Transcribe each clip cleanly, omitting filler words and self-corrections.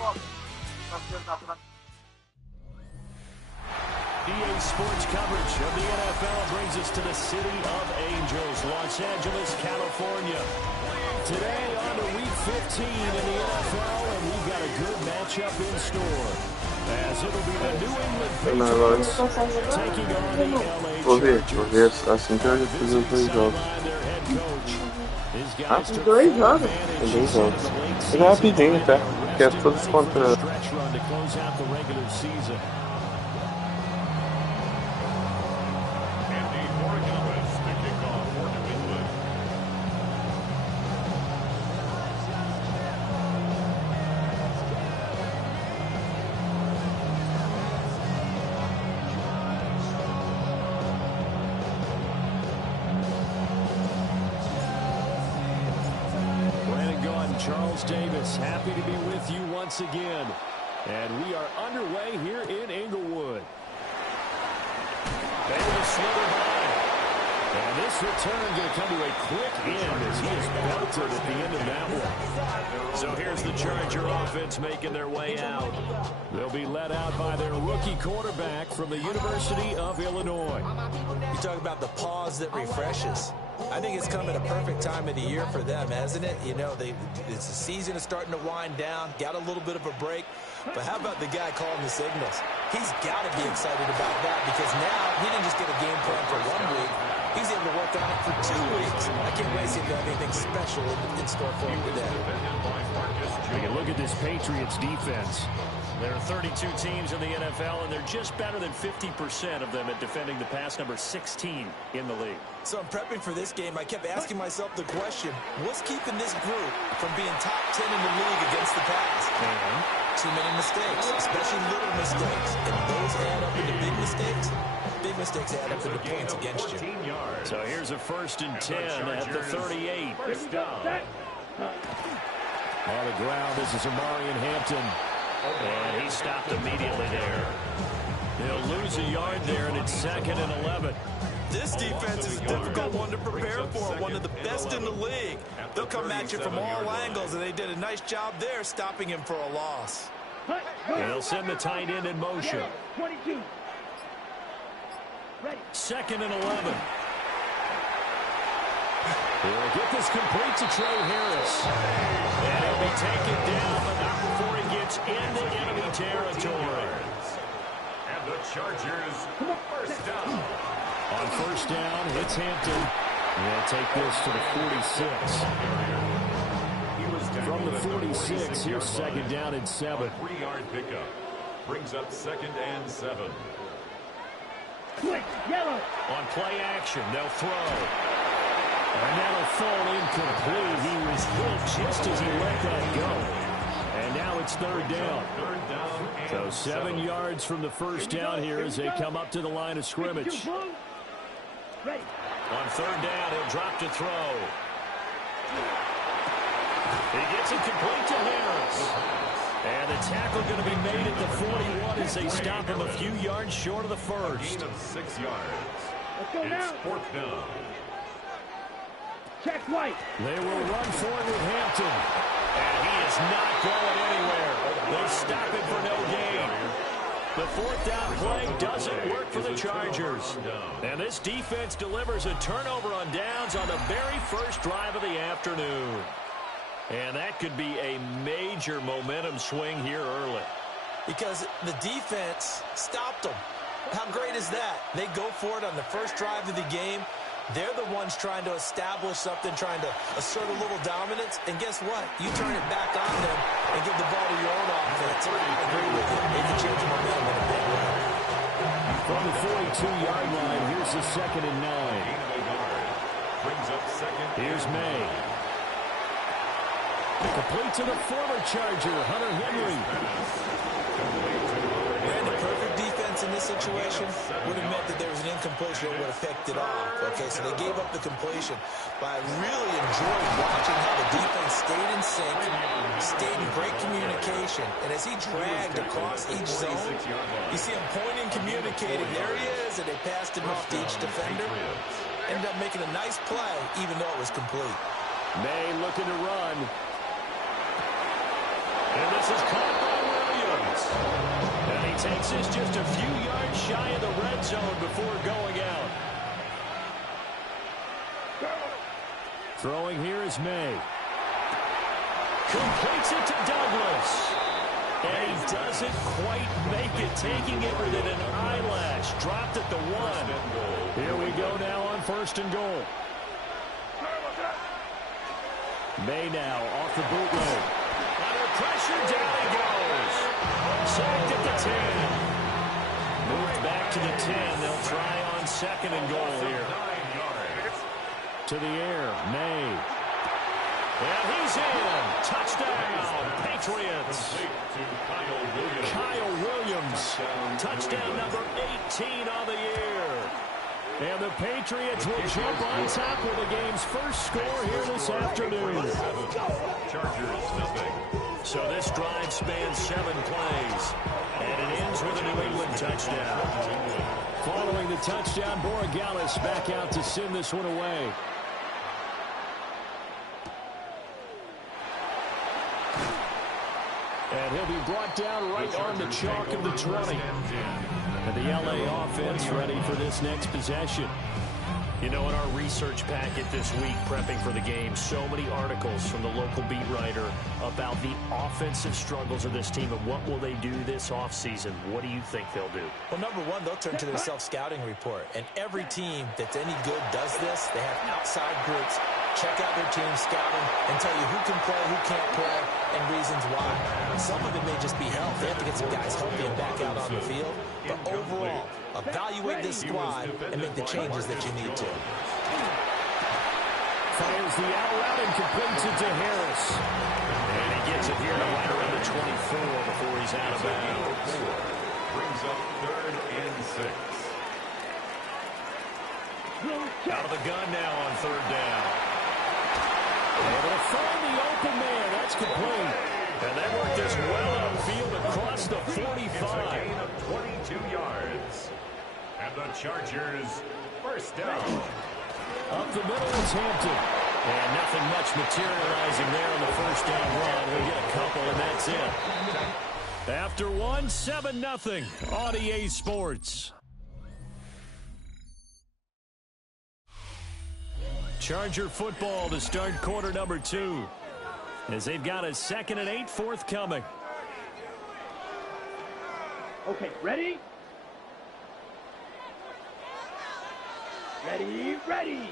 EA Sports coverage of the NFL brings us to the City of Angels, Los Angeles, California. Today on to Week 15 in the NFL, and we've got a good matchup in store. As it'll be the New England Patriots taking on the LA Chargers. Assim que eu já fiz os 2 jogos. Os 2 jogos? Os 2 jogos. É rapidinho até, porque é todos contra... Charles Davis, happy to be with you once again. And we are underway here in Inglewood. Able to slither by. And this return going to come to a quick end as he is belted at the end of that one. So here's the Charger offense making their way out. They'll be led out by their rookie quarterback from the University of Illinois. You talk about the pause that refreshes. I think it's come at a perfect time of the year for them, hasn't it? You know, it's the season is starting to wind down, got a little bit of a break. But how about the guy calling the signals? He's got to be excited about that because now he didn't just get a game plan for 1 week. He's able to work on it for 2 weeks. I can't wait to see if there's anything special in store for him today. We can look at this Patriots defense. There are 32 teams in the NFL, and they're just better than 50% of them at defending the pass, number 16 in the league. So I'm prepping for this game. I kept asking myself the question, what's keeping this group from being top 10 in the league against the pass? Too many mistakes, especially little mistakes. And those add up into big mistakes. Big mistakes add up into points against you. So here's a 1st and 10 at the 38. On the ground, this is Amarian Hampton. And he stopped immediately there. They'll lose a yard there, and it's 2nd and 11. This defense is a difficult one to prepare for, one of the best in the league. They'll come at you from all angles, and they did a nice job there stopping him for a loss. And they'll send the tight end in motion. 2nd and 11. He'll get this complete to Trey Harris. And he'll be taken down, but not before he gets into enemy territory. And the Chargers, 1st down. On 1st down, it's Hampton. They'll take this to the 46. From the 46, here's 2nd down and 7. 3-yard pickup. Brings up 2nd and 7. On play action, they'll throw. And that'll fall incomplete. He was hit just as he let that go. And now it's 3rd down. So 7 yards from the 1st down here as they come up to the line of scrimmage. On 3rd down, he'll drop to throw. He gets it complete to Harris. And the tackle going to be made at the 41 as they stop him a few yards short of the 1st. 6 yards. It's 4th down. Check White. They will run forward with Hampton. And he is not going anywhere. They stop him for no gain. The 4th down play doesn't work for the Chargers. And this defense delivers a turnover on downs on the very first drive of the afternoon. And that could be a major momentum swing here early. Because the defense stopped them. How great is that? They go for it on the first drive of the game. They're the ones trying to establish something, trying to assert a little dominance. And guess what? You turn it back on them and give the ball to your own offense. I agree with you. They can change the momentum in a big way. From the 42-yard line, here's the 2nd and 9. Brings up 2nd. Here's May. Complete to the former Charger, Hunter Henry. And the perfect defense in this situation would have meant that there was an incompletion that would have picked it off. Okay, so they gave up the completion. But I really enjoyed watching how the defense stayed in sync, stayed in great communication. And as he dragged across each zone, you see him pointing, communicating. There he is, and they passed him off to each defender. Ended up making a nice play, even though it was complete. May looking to run. And this is caught by Williams. And he takes this just a few yards shy of the red zone before going out. Throwing here is May. Completes it to Douglas. And he doesn't quite make it, taking it within an eyelash. Dropped at the 1. Here we go now on 1st and goal. May now off the bootleg. Under pressure, down he goes. Sacked at the 10. Moved back to the 10. They'll try on 2nd and goal here. To the air, May. And he's in. Touchdown, Patriots. Kyle Williams. Touchdown number 18 on the year. And the Patriots will jump on top with the game's first score here this afternoon. Chargers, nothing. So this drive spans 7 plays. And it ends with a New England touchdown. Following the touchdown, Borregales back out to send this one away. And he'll be brought down right on the chalk of the 20. And the LA offense ready for this next possession. You know, in our research packet this week, prepping for the game, so many articles from the local beat writer about the offensive struggles of this team and what will they do this offseason. What do you think they'll do? Well, number one, they'll turn to their self-scouting report. And every team that's any good does this. They have outside groups, check out their team scouting, and tell you who can play, who can't play, and reasons why. Some of it may just be health. They have to get some guys healthy and back out on the field. But overall, evaluate this squad and make the changes that you need to. Fires the out route and completes it to Harris. And he gets it here to right around the 24 before he's out of bounds. Brings up 3rd and 6. Out of the gun now on 3rd down. Able to find the open man. That's complete. And they work this well upfield across the 45. It's a gain of 22 yards. And the Chargers first down. Up the middle is Hampton. And nothing much materializing there on the first down run. We'll get a couple, and that's it. After 1, 7-0 on EA Sports. Charger football to start quarter number 2. As they've got a 2nd and 8 forthcoming. Okay, ready? Ready.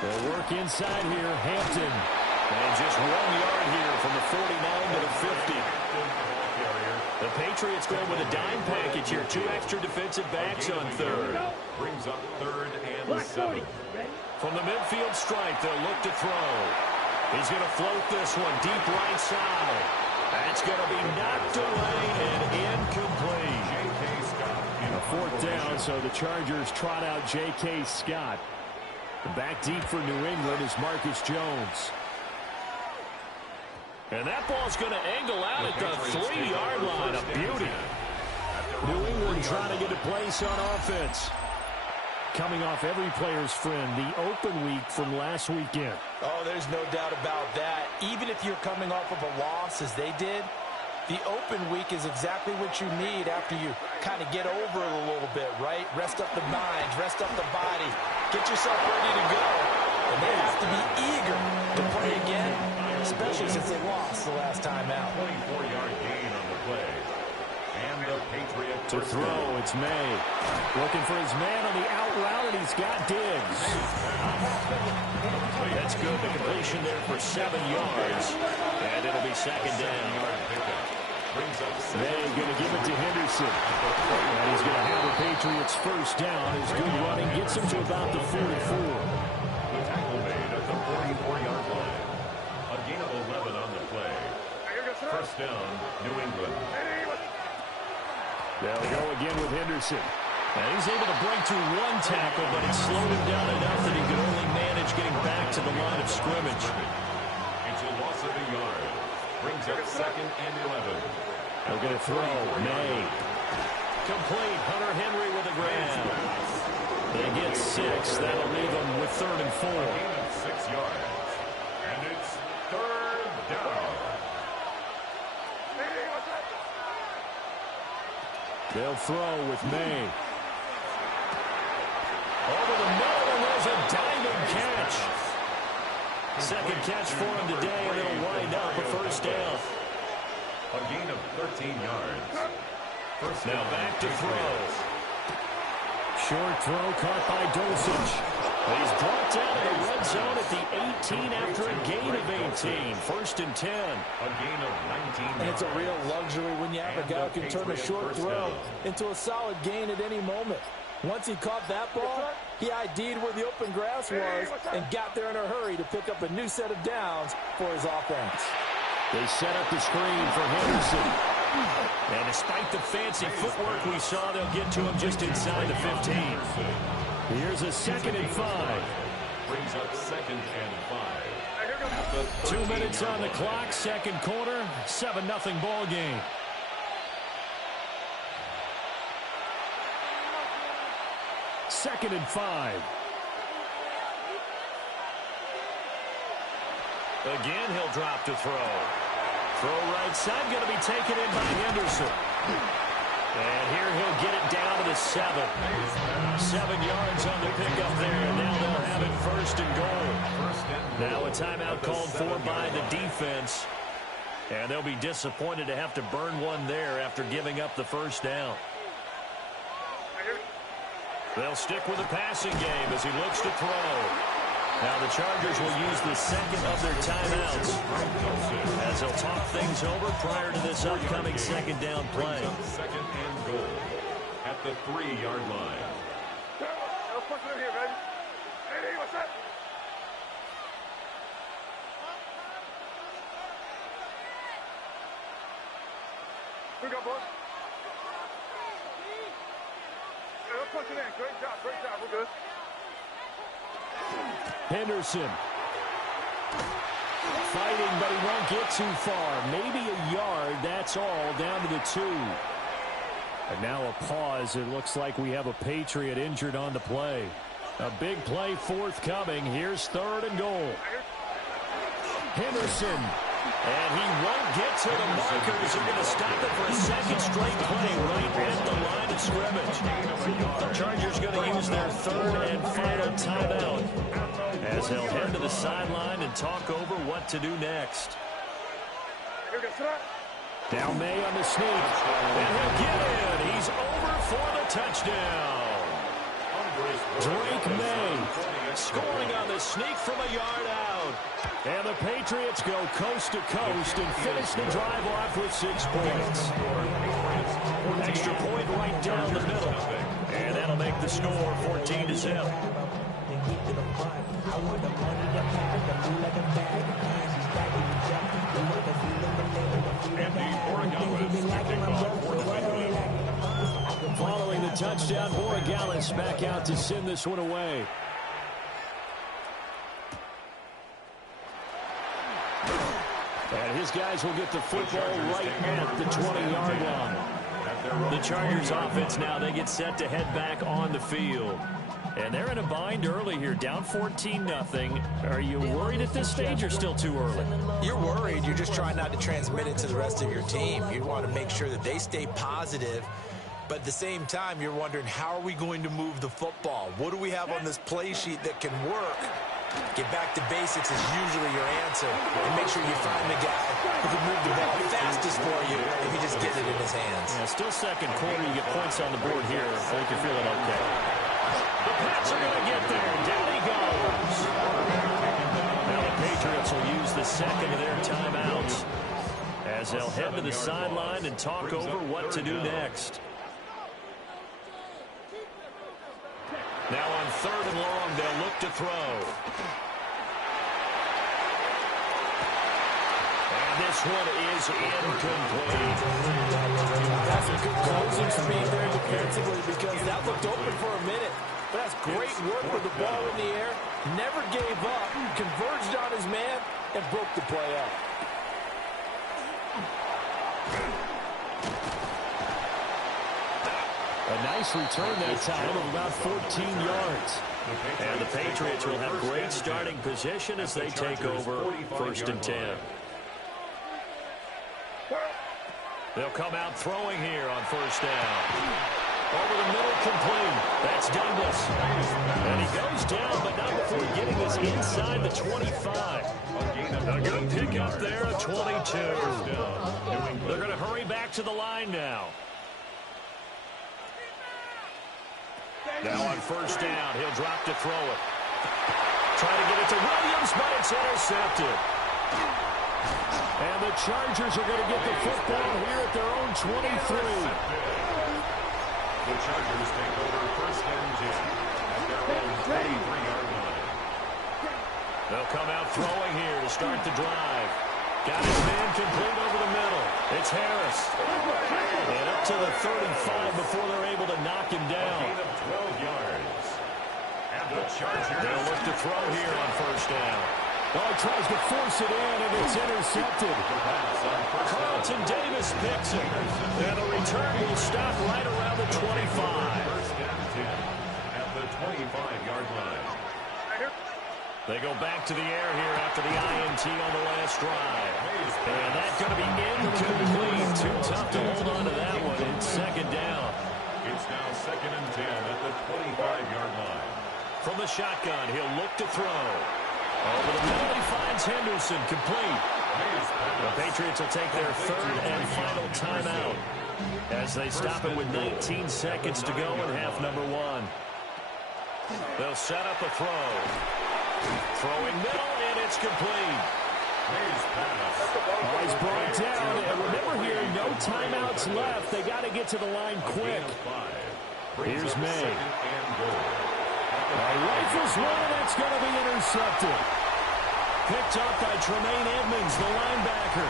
They'll work inside here, Hampton. And just 1 yard here from the 49 to the 50. The Patriots going with a dime package here. 2 extra defensive backs on 3rd. Brings up 3rd and 7. From the midfield stripe, they'll look to throw. He's going to float this one deep right side. That's going to be knocked away and incomplete. J.K. Scott. A 4th down, so the Chargers trot out J.K. Scott. Back deep for New England is Marcus Jones. And that ball's going to angle out at the 3-yard line. A beauty. New England trying to get a place on offense. Coming off every player's friend, the open week from last weekend. Oh, there's no doubt about that. Even if you're coming off of a loss as they did, the open week is exactly what you need after you kind of get over it a little bit, right? Rest up the mind, rest up the body, get yourself ready to go. And they have to be eager to play again, especially since they lost the last time out. 24-yard gain on the play. And the Patriots to throw, it's May. Looking for his man on the out route, and he's got Diggs. That's good. The completion there for 7 yards. And it'll be 2nd down. May going to give it to Henderson. And he's going to have the Patriots first down. His good running gets him to about the 44. The tackle made at the 44-yard line. A gain of 11 on the play. First down, New England. They'll go again with Henderson. And he's able to break through 1 tackle, but it slowed him down enough that he could only manage getting back to the line of scrimmage. It's a loss of a yard. Brings up 2nd and 11. They're going to throw. May. Complete. Hunter Henry with a grab. They get 6. That'll leave them with 3rd and 4. A gain of 6 yards. And it's 3rd down. They'll throw with May. Over the middle, and there's a diving catch. Second catch for him today, and it'll wind up a first down. A gain of 13 yards. First now down. back to throw. Short throw caught by Dosich. He's brought down in the red zone at the 18 after a gain of 18. First and 10. A gain of 19 yards. And it's a real luxury when you have a guy who can turn a short throw into a solid gain at any moment. Once he caught that ball, he ID'd where the open grass was and got there in a hurry to pick up a new set of downs for his offense. They set up the screen for Henderson. And despite the fancy footwork we saw, they'll get to him just inside the 15. Here's a 2nd and 5. Brings up 2nd and 5. 2 minutes on the clock, second quarter, 7-0 ball game. Second and 5. Again, he'll drop to throw. Throw right side, going to be taken in by Henderson. And here he'll get it down to the 7. 7 yards on the pickup there, and now they'll have it first and goal. Now a timeout called for by the defense. And they'll be disappointed to have to burn one there after giving up the first down. They'll stick with the passing game as he looks to throw. Now the Chargers will use the second of their timeouts as they'll talk things over prior to this upcoming second down play. Second and goal at the 3-yard line. Let's push it in here, baby. Hey, what's up? Here we go, boys. Hey, let's push it in. Great job, we're good. Henderson fighting, but he won't get too far. Maybe a yard, that's all, down to the 2. And now a pause. It looks like we have a Patriot injured on the play. A big play forthcoming. Here's 3rd and goal. Henderson. And he won't get to the markers. They're going to stop it for a second straight play right at the line of scrimmage. The Chargers going to use their 3rd and final timeout as they'll head to the sideline and talk over what to do next. Now May on the sneak. And he'll get in. He's over for the touchdown. Drake May scoring on the sneak from a yard out. And the Patriots go coast to coast and finish the drive off with 6 points. Extra point right down the middle. And that'll make the score 14-0. Following the touchdown, Borregales back out to send this one away. And his guys will get the football right at the 20-yard line. The Chargers offense now, they get set to head back on the field. And they're in a bind early here, down 14-0. Are you worried at this stage or still too early? You're worried. You're just trying not to transmit it to the rest of your team. You want to make sure that they stay positive. But at the same time, you're wondering, how are we going to move the football? What do we have on this play sheet that can work? Get back to basics is usually your answer. And make sure you find the guy who can move the ball fastest for you if you just get it in his hands. Yeah, still second quarter. You get points on the board here. I think you're feeling okay. The Pats are going to get there. Down he goes. Now the Patriots will use the second of their timeouts as they'll head to the sideline and talk over what to do next. Now on 3rd and long, they'll look to throw. And this one is incomplete. That's a good closing speed there defensively because that looked open for a minute. But that's great work with the ball in the air. Never gave up, converged on his man, and broke the play up. A nice return that time of about 14 yards. And the Patriots will have great starting position as they take over 1st and 10. They'll come out throwing here on first down. Over the middle, complete. That's Douglas. And he goes down, but not before getting this inside the 25. A good pick up there, a 22. They're going to hurry back to the line now. Now on first down, he'll drop to throw it. Try to get it to Williams, but it's intercepted. And the Chargers are going to get the football here at their own 23. The Chargers take over first and 10 at their own 23-yard line. They'll come out throwing here to start the drive. Got his man complete over the middle. It's Harris. And up to the 35 before they're able to knock him down. A gain of 12 yards. And the Chargers. They'll look to throw here on first down. Oh, he tries to force it in, and it's intercepted. Carlton Davis picks it. And the return will stop right around the 25. First and 10 at the 25-yard line. They go back to the air here after the INT on the last drive. And that's going to be incomplete. Too tough to hold on to that one. It's second down. It's now second and 10 at the 25-yard line. From the shotgun, he'll look to throw. Over the middle, he finds Henderson, complete. The Patriots will take their third and final timeout as they stop it with 19 seconds to go in half number one. They'll set up a throw. Throwing middle, and it's complete. Oh, he's brought down. And remember here, no timeouts left. They got to get to the line quick. Here's May. Rifles one, and that's going to be intercepted. Picked up by Tremaine Edmonds, the linebacker.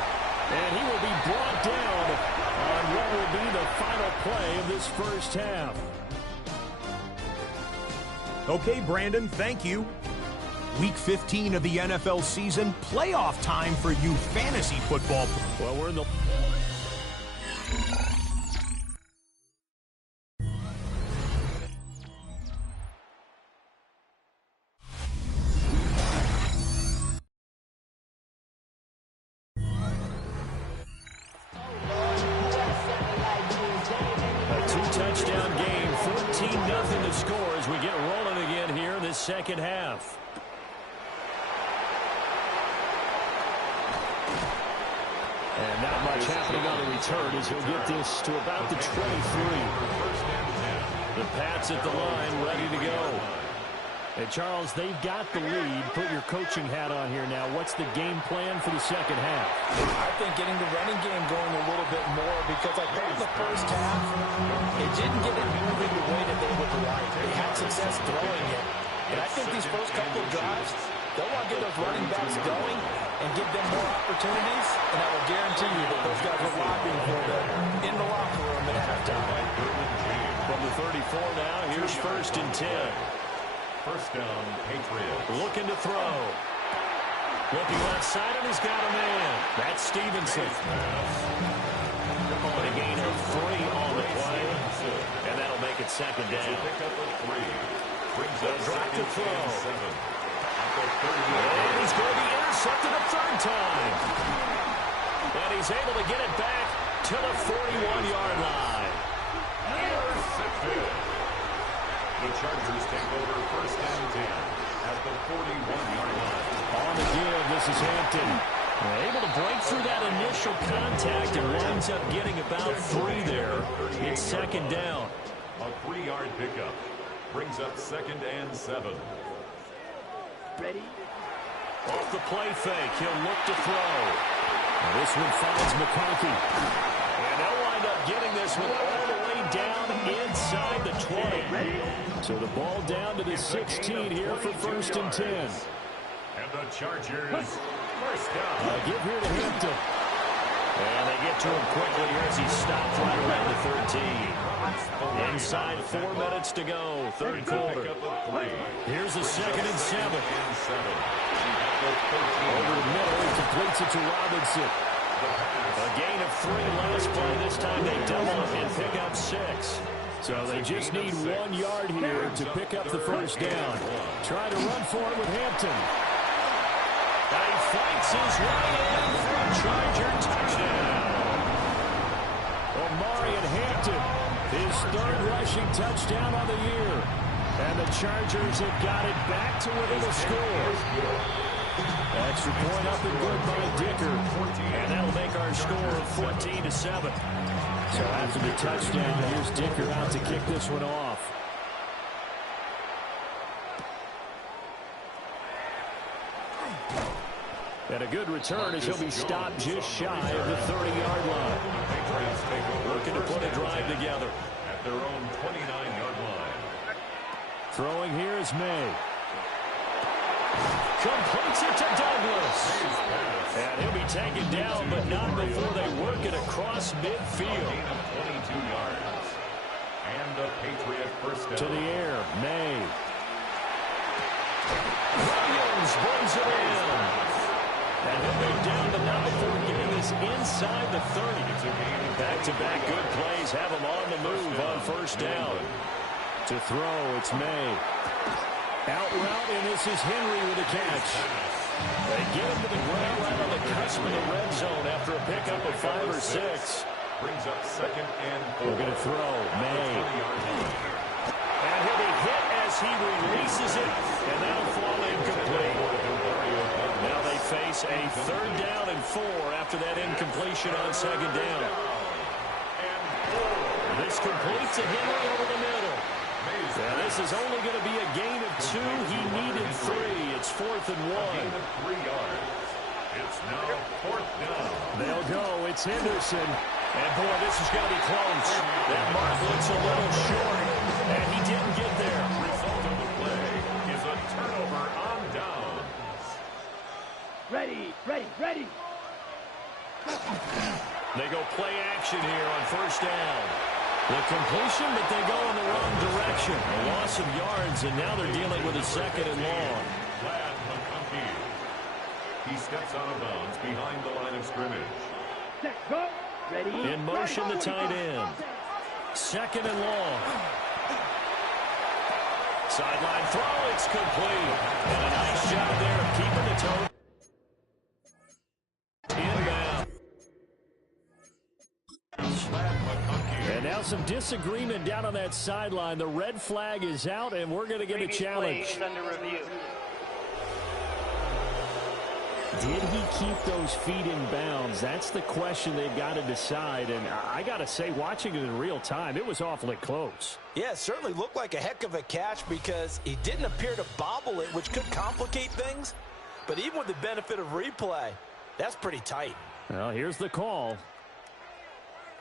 And he will be brought down on what will be the final play of this first half. Okay, Brandon, thank you. Week 15 of the NFL season, playoff time for you fantasy football. Well, we're in the... touchdown game, 14-0 to score as we get rolling again here in this second half. And not much happening on the return as he'll get this to about the 23. The Pats at the line, ready to go. Hey, Charles, they've got the lead. Put your coaching hat on here now. What's the game plan for the second half? I think getting the running game going a little bit more because I thought the first half, it didn't get it moving the way that they would like. They had success throwing it. And I think these first couple of drives, they'll want to get those running backs going and give them more opportunities. And I will guarantee you that those guys are lobbying for them in the locker room at halftime. From the 34 now, here's first and 10. First down, Patriots. Looking to throw. Looking left side, and he's got a man. That's Stevenson. On a gain of 3 on the play. And that'll make it second down. Pick up a 3. They'll drop to throw. And he's going to be intercepted a third time. And he's able to get it back to the 41-yard line. Intercepted. The Chargers take over first and 10 at the 41-yard line. On the give, this is Hampton. Able to break through that initial contact and winds up getting about 3 there. It's second down. A 3-yard pickup brings up second and 7. Ready? Off the play fake, he'll look to throw. This one finds McCarthy. And they'll wind up getting this one all the way down inside the 20. So the ball down to the 16 here for first and 10. And the Chargers, first down. Give here to Hampton. And they get to him quickly as he stopped right around the 13. Inside 4 minutes to go, third quarter. Here's a second and 7. Over the middle, he completes it to Robinson. A gain of 3 last play. This time they double up and pick up 6. So they just need 1 yard here to pick up the first down. Try to run for it with Hampton. And he fights his way in for a Charger touchdown. Hampton, his third rushing touchdown on the year. And the Chargers have got it back to within a score. Extra point up and good by Dicker. And that'll make our score 14-7. So after the touchdown, here's Dicker out to kick this one off. And a good return as he'll be stopped just shy of the 30-yard line. Looking to put a drive together. At their own 29-yard line. Throwing here is May. Completes it to Douglas. And he'll be taken down, but not before they work it across midfield. 22 yards. And a Patriot first down. To the air, May. Williams brings it in. And he'll go down, but not before getting this inside the 30. Back-to-back good plays have him on the move on first down. To throw, it's May. Out route, and this is Henry with a catch. They get him to the ground right on the cusp of the red zone after a pickup of 5 or 6. Brings up second and 4. We're going to throw, May. And he'll be hit as he releases it, and that'll fall incomplete. Now they face a third down and 4 after that incompletion on second down. This completes to Henry over the middle. Now this is only going to be a gain of 2. He needed 3. It's 4th and 1. 3 yards. It's now 4th down. They'll go. It's Henderson. And boy, this is going to be close. That mark looks a little short, and he didn't get there. Result of the play is a turnover on downs. Ready. They go play action here on first down. The completion, but they go in the wrong direction. A loss of yards, and now they're dealing with a second and long. He steps out of bounds behind the line of scrimmage. Set, go. Ready. In motion, the tight end. Second and long. Sideline throw, it's complete. And a nice job there of keeping the toe. Inbound. And now some disagreement down on that sideline. The red flag is out, and we're going to get a challenge. Under review. Did he keep those feet in bounds? That's the question they've got to decide. And I got to say, watching it in real time, it was awfully close. Yeah, it certainly looked like a heck of a catch because he didn't appear to bobble it, which could complicate things. But even with the benefit of replay, that's pretty tight. Well, here's the call.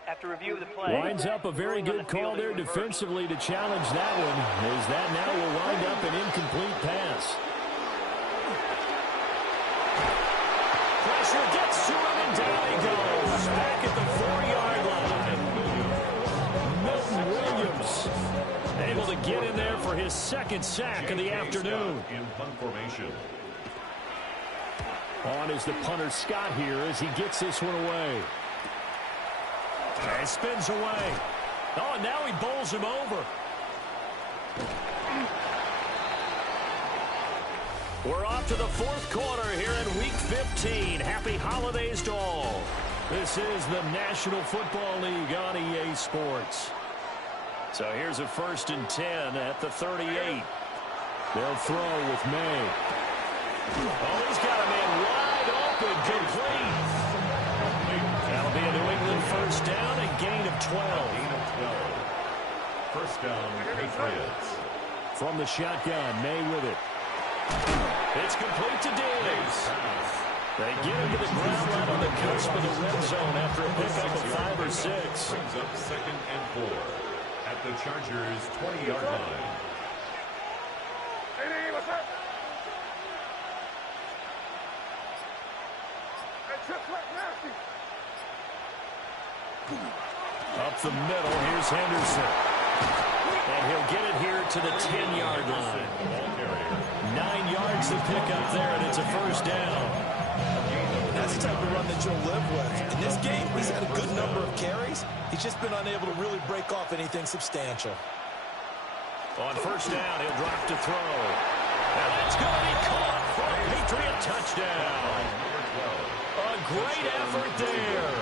After review of the play. Winds up a very good call there defensively to challenge that one, as that now will wind up an incomplete pass. Pressure gets to him, and down he goes. Back at the 4-yard line. Milton Williams able to get in there for his second sack of the afternoon. In punt formation. On is the punter Scott here as he gets this one away. And spins away. Oh, and now he bowls him over. We're off to the fourth quarter here in Week 15. Happy holidays to all. This is the National Football League on EA Sports. So here's a 1st and 10 at the 38. They'll throw with May. Oh, he's got a man wide open, complete. That'll be a New England first down, a gain of 12. Gain of 12. First down, Patriots. From the shotgun, May with it. It's complete to Diggs. They get him to the ground right on the cusp of the red zone after a pickup of 5 or 6. Brings up second and 4 at the Chargers' 20-yard line. Hey, what's up? Up the middle, here's Henderson. And he'll get it here to the 10-yard line. 9 yards to pick up there, and it's a first down. That's the type of run that you'll live with. In this game, he's had a good number of carries. He's just been unable to really break off anything substantial. On first down, he'll drop to throw. And that's going to be caught for a Patriot touchdown. A great effort there.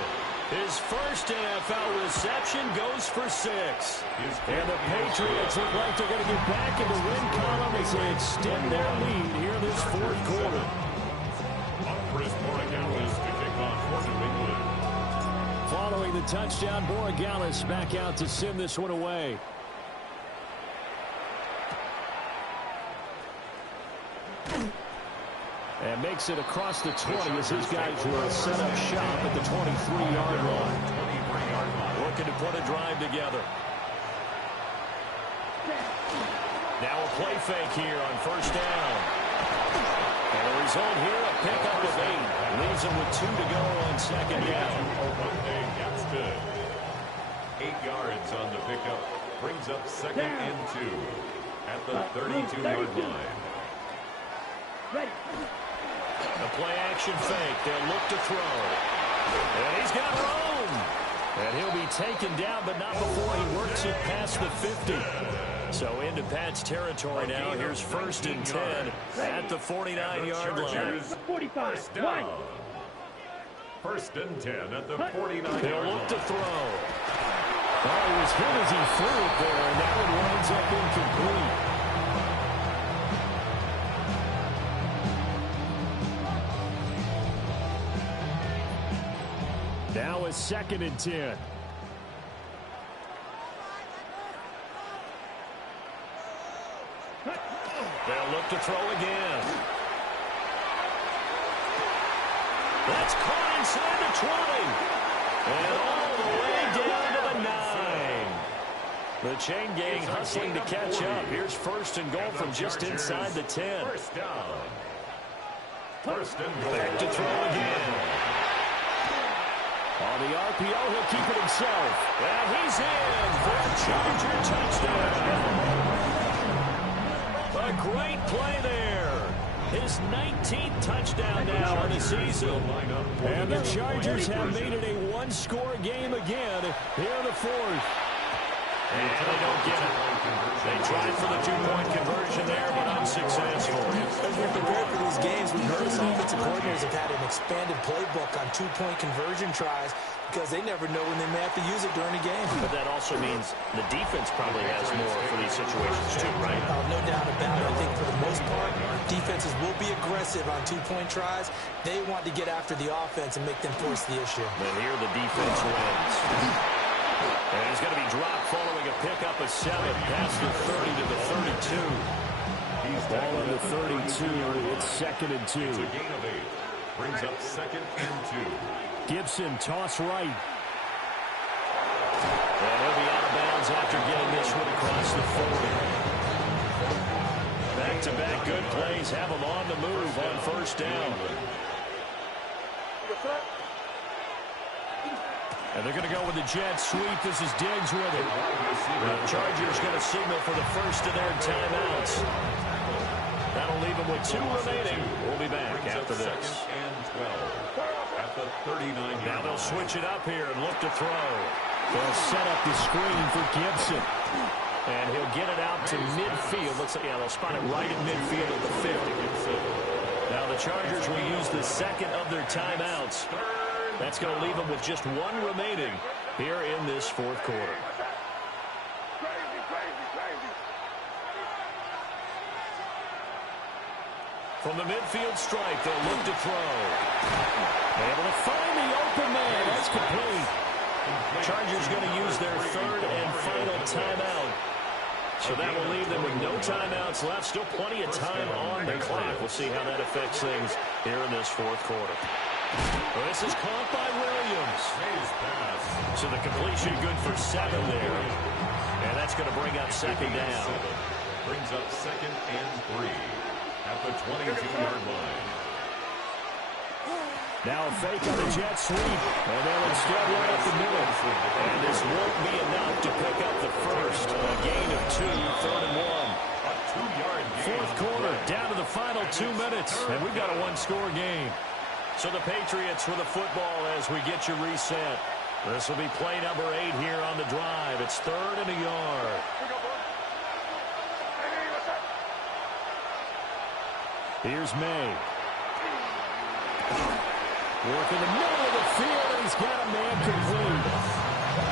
His first NFL reception goes for 6. And the Patriots look like they're going to get back in the win column as they extend their lead here this fourth quarter. Chris Borregales to kick off for New England. Following the touchdown, Borregales back out to send this one away. And makes it across the 20 as his guys were set up shop at the 23-yard line. Looking to put a drive together. Now a play fake here on first down. And the result here, a pickup of 8. Leaves him with 2 to go on second down. That's good. 8 yards on the pickup. Brings up second and 2 at the 32-yard line. The play-action fake. They'll look to throw. And he's got room. And he'll be taken down, but not before he works it past the 50. So into Pat's territory now. Here's first and 10 at the 49-yard line. 45. Down. First and 10 at the 49-yard line. They'll look to throw. Oh, he was hit as he threw it there, and that one winds up incomplete. Now a second and 10. They'll look to throw again. That's caught inside the 20. And all the way down to the 9. The chain gang hustling to catch up. Here's first and goal from just inside the 10. First down. First and goal. Back to throw again. On the RPO, he'll keep it himself. And he's in for a Charger touchdown. A great play there. His 19th touchdown now in the season. And the Chargers have made it a one-score game again here in the fourth. And they don't get it. They tried for the two-point conversion there, but unsuccessful. As we prepare for these games, we've noticed offensive coordinators have had an expanded playbook on two-point conversion tries because they never know when they may have to use it during a game. But that also means the defense probably has more for these situations too, right? No doubt about it. I think for the most part, defenses will be aggressive on two-point tries. They want to get after the offense and make them force the issue. But here the defense wins. And he's going to be dropped following a pickup of 7 past the 30 to the 32. He's ball on the 32. It's second and 2. It's a gain of 8. Brings up second and 2. Gibson toss right. And he'll be out of bounds after getting this one across the 40. Back-to-back good plays have him on the move on first down. And they're going to go with the jet sweep. This is Diggs with it. The Chargers going to signal for the first of their timeouts. That'll leave them with 2 remaining. We'll be back after this. And 12 at the 39. Now they'll switch it up here and look to throw. They'll set up the screen for Gibson. And he'll get it out to midfield. Looks like, yeah, they'll spot it right in midfield at the 50. Now the Chargers will use the second of their timeouts. That's going to leave them with just 1 remaining here in this fourth quarter. From the midfield stripe, they'll look to throw. Able to find the open man. That's complete. Chargers going to use their third and final timeout. So that will leave them with no timeouts left. Still plenty of time on the clock. We'll see how that affects things here in this fourth quarter. Well, this is caught by Williams. So the completion good for 7 there. And that's going to bring up second down. Brings up second and 3 at the 22-yard line. Now a fake on the jet sweep. And they'll instead run up the middle. And this won't be enough to pick up the first. A gain of 2, third and 1. A 2-yard gain. Fourth quarter, down to the final 2 minutes. And we've got a one-score game. So the Patriots with the football as we get you reset. This will be play number 8 here on the drive. It's third and a yard. Here's May. Work in the middle of the field, and he's got a man complete.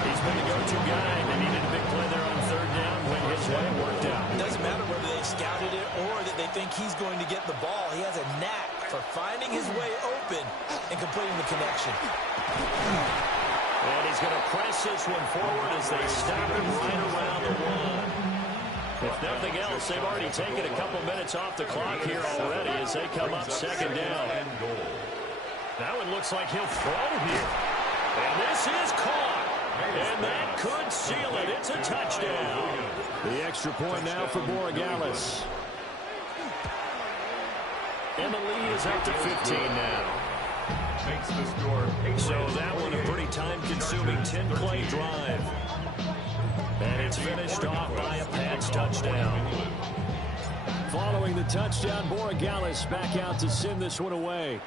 He's been the go-to guy. They needed a big play there on third down. Went his way and worked out. It doesn't matter whether they scouted it or that they think he's going to get the ball. He has a knack for finding his way open and completing the connection. And he's going to press this one forward as they stop him right around the one. If nothing else, they've already taken a couple minutes off the clock here already as they come up second down. Now it looks like he'll throw here. And this is caught. And that could seal it. It's a touchdown. The extra point now for Borregales. And the lead is up to 15 now. So that one a pretty time-consuming 10-play drive. And it's finished off by a Pats touchdown. Following the touchdown, Borregales back out to send this one away.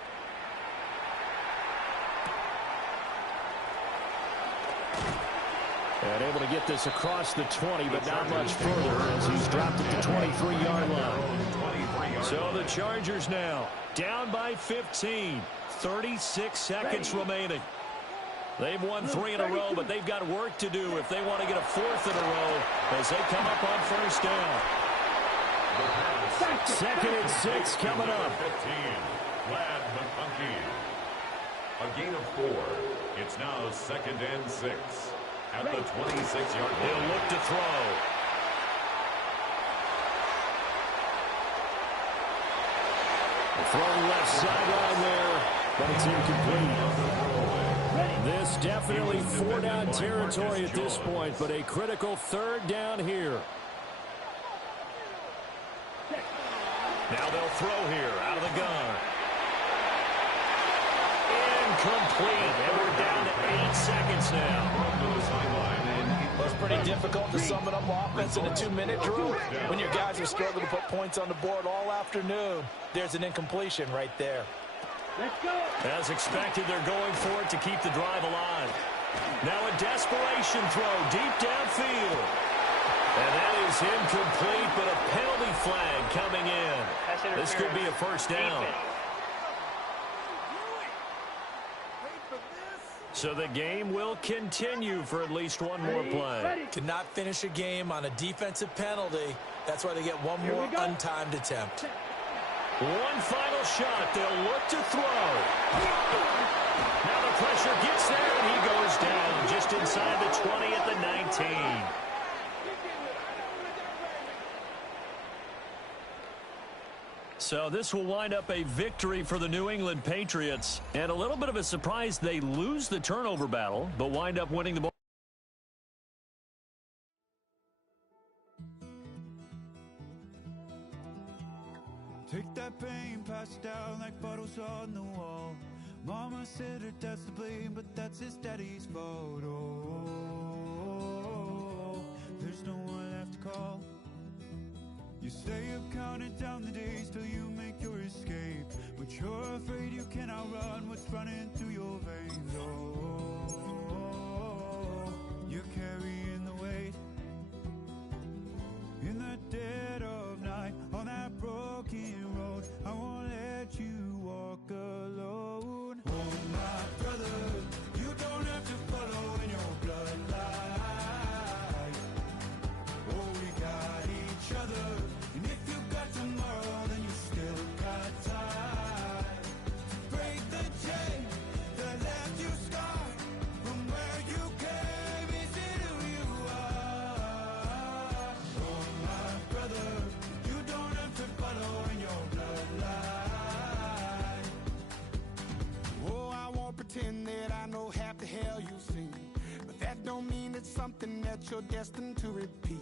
And able to get this across the 20, but not much further as he's dropped it to 23-yard line. So the Chargers now down by 15. 36 seconds remaining. They've won 3 in a row, but they've got work to do if they want to get a 4th in a row as they come up on first down. 2nd and 6 coming up. 15. Glad McConkey. A gain of 4. It's now 2nd and 6 at the 26-yard line. He'll look to throw. Throwing left sideline there, but it's incomplete. This definitely 4-down territory at this point, but a critical 3rd down here. Now they'll throw here out of the gun. Incomplete, and we're down to 8 seconds now. Well, it's pretty difficult to sum it up offense in a 2-minute drill when your guys have struggled to put points on the board all afternoon. There's an incompletion right there. As expected, they're going for it to keep the drive alive. Now a desperation throw deep downfield. And that is incomplete, but a penalty flag coming in. This could be a first down. So the game will continue for at least one more play. Cannot finish a game on a defensive penalty. That's why they get one more untimed attempt. One final shot. They'll look to throw. Now the pressure gets there, and he goes down just inside the 20 at the 19. So this will wind up a victory for the New England Patriots. And a little bit of a surprise, they lose the turnover battle, but wind up winning the ball. Take that pain, pass it down like photos on the wall. Mama said her dad's to blame, but that's his daddy's fault. Oh, there's no one left to call. You stay up counting down the days till you make your escape, but you're afraid you cannot run what's running through your veins. Oh, you're carrying the weight in the dead of night on that broken road. I won't let you walk alone. Oh, my brother, you don't have to follow in your bloodline. Oh, we got each other. And if you got tomorrow, then you still got time. Break the chain that left you scarred from where you came into who you are. Oh, my brother, you don't have to follow in your bloodline. Oh, I won't pretend that I know half the hell you've seen, but that don't mean it's something that you're destined to repeat.